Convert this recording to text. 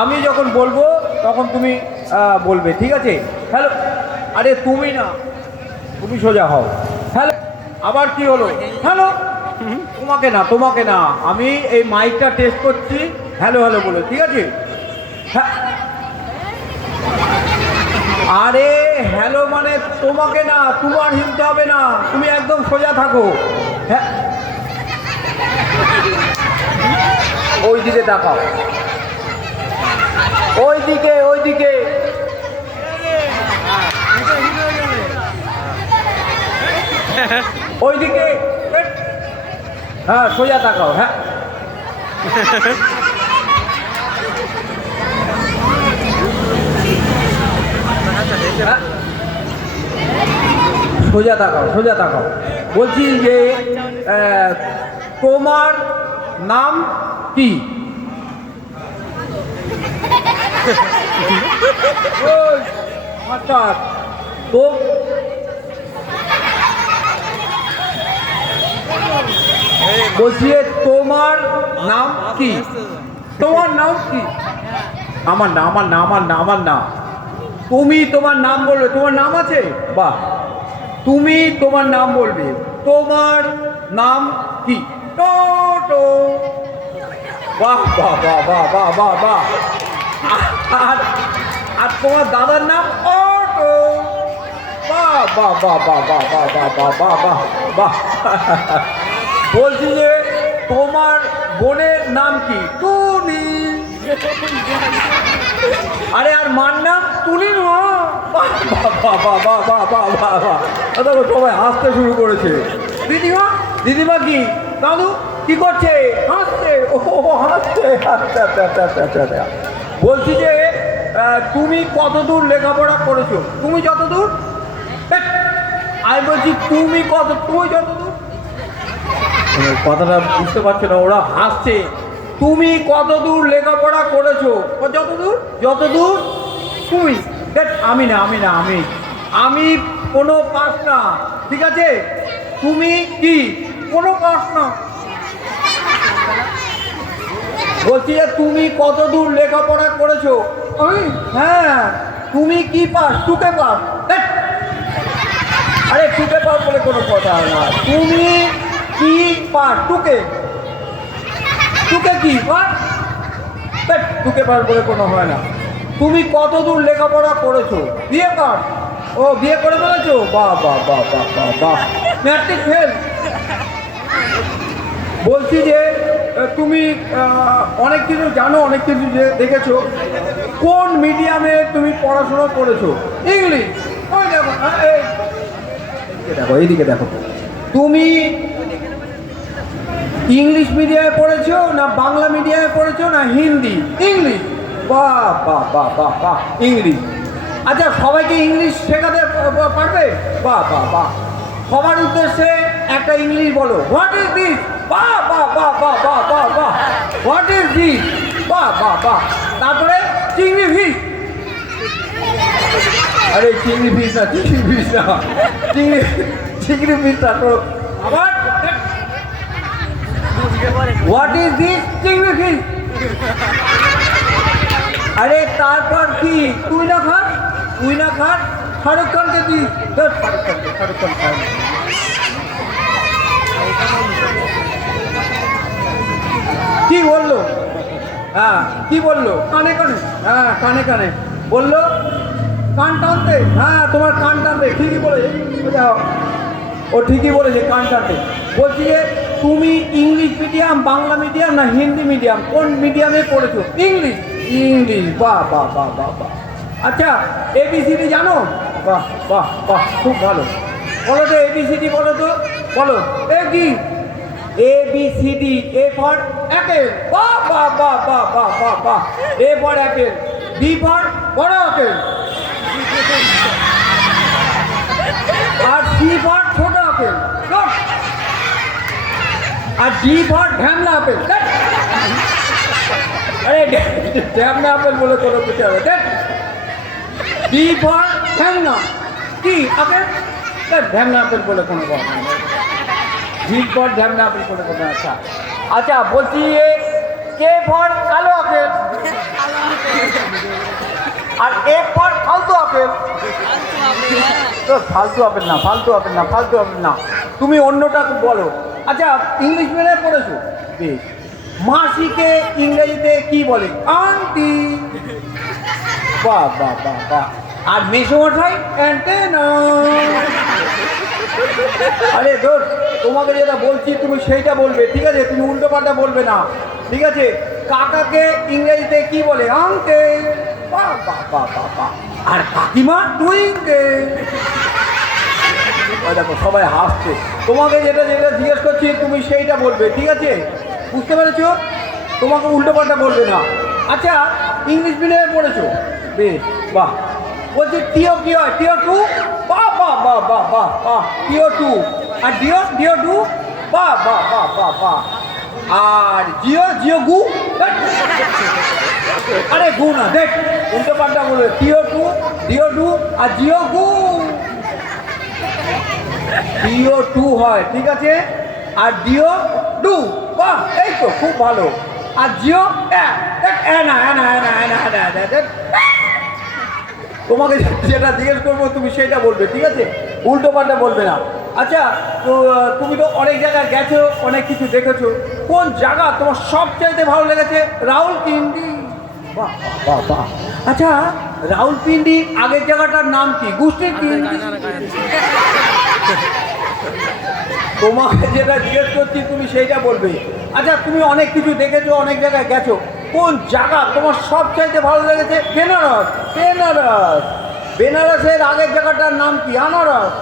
আমি যখন বলবো তখন তুমি বলবে, ঠিক আছে? হ্যালো, আরে তুমি না, তুমি সোজা হও। হ্যালো, আবার কি হলো? হ্যালো, তোমাকে না, তোমাকে না, আমি এই মাইকটা টেস্ট করছি। হ্যালো হ্যালো বলো, ঠিক আছে? হ্যাঁ, আরে হ্যালো মানে তোমাকে না, তোমার হিলতে হবে না, তুমি একদম সোজা থাকো। হ্যাঁ, ওই দিকে তাকাও, ওই দিকে, ওই দিকে। ওই দিকে, হ্যাঁ সোজা তাকাও। হ্যাঁ, সোজা তাকাও, সোজা তাকাও। বলছি যে তোমার নাম কি? আচ্ছা, তো বলছি তোমার নাম কি? তোমার নাম কি? আমার না, আমার না, আমার না, আমার না। তুমি তোমার নাম বলবে, তোমার নাম আছে? বাহ, তুমি তোমার নাম বলবে। তোমার নাম কি? টোটো। বাহ বাহ বাহ বাহ বাহ বাহ বাহ। আর আর তোমার দাদার নাম অটো। বাহ বাহ বাহ বাহ বাহ বাহ বাহ বাহ বাহ বাহ বাহ। বলছি যে তোমার বোনের নাম কি? টুনি। আরে আর মার নাম টুনি। বাহ বাহ বাহ বাহ বাহ বাহ বাহ বাহ বাহ। দেখো সবাই হাসতে শুরু করেছে। দিদিমা, দিদিমা কি? দাদু কি করছে? হাসছে। ও হাসছে। আচ্ছা আচ্ছা আচ্ছা আচ্ছা আচ্ছা। বলছি যে তুমি কতদূর লেখাপড়া করেছো? তুমি যতদূর। আমি বলছি তুমি কত, তুমি যতদূর। কথাটা বুঝতে পারছো না, ওরা হাসছে। তুমি কতদূর লেখাপড়া করেছো? যতদূর, যতদূর তুমি। আমি না, আমি না, আমি কোনো পাস না, ঠিক আছে? তুমি কি? কোনো পাস না। বলছি যে তুমি কতদূর লেখাপড়া করেছো? হ্যাঁ। তুমি কি পাস? টুকে পাস। আরে টুকে পাস বলে কোনো কথা না। তুমি কি পাস? টুকে, টুকে কি পাস? টুকে পাস বলে কোনো হয় না। তুমি কতদূর লেখাপড়া করেছো? বিয়ে পাস। ও বিয়ে করে ফেলেছো? বাহ বাহ বাহ বাহ বাহ বাহ। Matric fail. বলছি যে তুমি অনেক কিছু জানো, অনেক কিছু দেখেছো। কোন মিডিয়ামে তুমি পড়াশোনা করেছো? ইংলিশ। ওই দেখো, দেখো এইদিকে দেখো। তুমি ইংলিশ মিডিয়ামে পড়েছো না বাংলা মিডিয়ামে পড়েছো না হিন্দি? ইংলিশ। বাহ বাহ বাহ বাহ বাহ, ইংলিশ। আচ্ছা, সবাইকে ইংলিশ শেখাতে পারবে? বাহ বাহ বাহ। সবার উদ্দেশ্যে একটা ইংলিশ বলো। What is this? বাহ বাহ বাহ বাহ বাহ বাহ বাহ। What is this? বাহ বাহ বাহ। তারপরে চিংড়ি ফিশ। আরে চিংড়ি ফিশ না, চিংড়ি ফিশ না, চিংড়ি, চিংড়ি ফিশ। তারপর আবার হোয়াট ইজ দিস? চিংড়ি ফিশ। আরে তারপর কি? তুই না খান, তুই না খান। শাহরুখ খানকে দিস। শাহরুখ খানকে, শাহরুখ খান খান। কি বললো? হ্যাঁ কি বললো? কানে কানে। হ্যাঁ কানে কানে বললো। কান টানতে। হ্যাঁ তোমার কান টানতে, ঠিকই বলেছে। ও ঠিকই বলেছে, কান টানতে। বলছি যে তুমি ইংলিশ মিডিয়াম, বাংলা মিডিয়াম না হিন্দি মিডিয়াম, কোন মিডিয়ামে পড়েছো? ইংলিশ। ইংলিশ। বাহ বাহ বাহ বাহ বাহ। আচ্ছা, এবিসিডি জানো? বাহ বাহ বাহ, খুব ভালো। বলো তো এবিসিডি, বলো তো, বলো। এ কি? A B C D. A for apple. বাহ বাহ বাহ বাহ বাহ বাহ বাহ। A for apple. B for বড় আপেল। আর সি ফর ছোট আপেল। আর ডি ফর ঢ্যামলা আপেল। আরে ঢ্যামলা আপেল বলে কোনো কিছু হবে? ডি ফর ঢ্যামলা। কি আপেল? ঢ্যামলা আপেল বলে কোনো কথা নেই। ডি ফর ঢ্যামলা আপেল বলে কোনো। আচ্ছা আচ্ছা, বলছি কে ফর কালো আপেল। আর এরপর ফালতু আপেল। তো ফালতু আপেল না, ফালতু আপেল না, ফালতু আপেল না, তুমি অন্যটা বলো। আচ্ছা, ইংলিশ মিডিয়ামে পড়েছো, বেশ। মাসিকে ইংরেজিতে কি বলে? আন্টি। বাহ বাহ বাহ বাহ। আর মেসোমশাই? অ্যান্টেনা। আরে দোস্ত, তোমাকে যেটা বলছি তুমি সেইটা বলবে, ঠিক আছে? তুমি উল্টো পাল্টা বলবে না, ঠিক আছে? কাকাকে ইংরেজিতে কি বলে? আঙ্কেল। বাহ বাহ বাহ বাহ বাহ। আর কাকিমা? টুইঙ্কেল। দেখো সবাই হাসছে, তোমাকে যেটা যেটা জিজ্ঞেস করছি তুমি সেইটা বলবে, ঠিক আছে? বুঝতে পেরেছো? তোমাকে উল্টো পাল্টা বলবে না। আচ্ছা, ইংলিশ মিডিয়ামে পড়েছো, বেশ, বাহ। বলছি টিও কি হয়? টিও টু। বাহ বাহ বাহ বাহ বাহ বাহ। টিও টু। আর ডিও? ডিও টু। বাহ বাহ বাহ বাহ বাহ। আর জিও? জিও গু। আরে গু না, দেখ উল্টো পাল্টা বলবে। টিও টু, ডিও টু, আর জিও গু। ডিও টু হয়, ঠিক আছে? আর ডিও ডু। বাহ, এই তো খুব ভালো। আর জিও তোমাকে যেটা জিজ্ঞেস করবো তুমি সেটা বলবে, ঠিক আছে? উল্টো পাল্টা বলবে না। আচ্ছা, তো তুমি তো অনেক জায়গায় গেছো, অনেক কিছু দেখেছো, কোন জায়গা তোমার সবচাইতে ভালো লেগেছে? রাউলপিন্ডি। বাহ বাহ বাহ। আচ্ছা, রাউলপিন্ডি আগের জায়গাটার নাম কি? গোষ্ঠীর পিন্ডি। তোমাকে যেটা জিজ্ঞেস করছি তুমি সেইটা বলবে। আচ্ছা, তুমি অনেক কিছু দেখেছো, অনেক জায়গায় গেছো, কোন জায়গা তোমার সবচাইতে ভালো লেগেছে? বেনারস। বেনারস। বেনারসের আগের জায়গাটার নাম কি? আনারস।